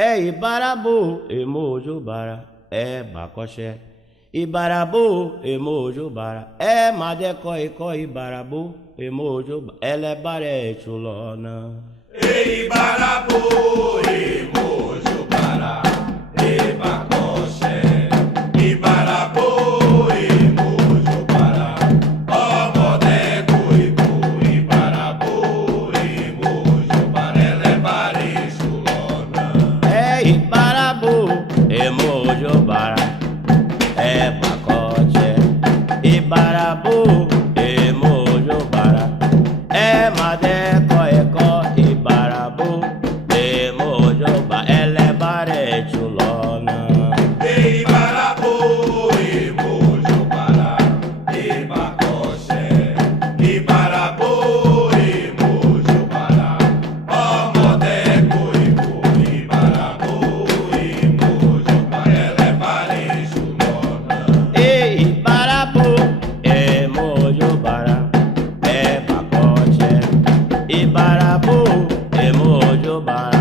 é Ibarabu, Emojubara, é Bacoché. Ibarabu, Emojubara, é Madeco e Ibarabu, Emojubara, ela é Baré Chulona. Ibarabu, Emojubara, é Bacoché. Ibarabu, Emojubara, ó Madeco e Ibarabu, Emojubara, ela é Baré Chulona. É Ibarabu, Emojubara, é Bacoché. Ibarabu, Emojubara, é Madeco e Ibarabu, Emojubara, ela é Baré Chulona. Ibarabu, Emojubara, é Bacoché. Ibarabu, Emojubara, ó Madeco e Ibarabu, Emojubara, ela é Baré Chulona. Ibarabu, Emojubara, é Bacoché. Ibarabu, Emojubara,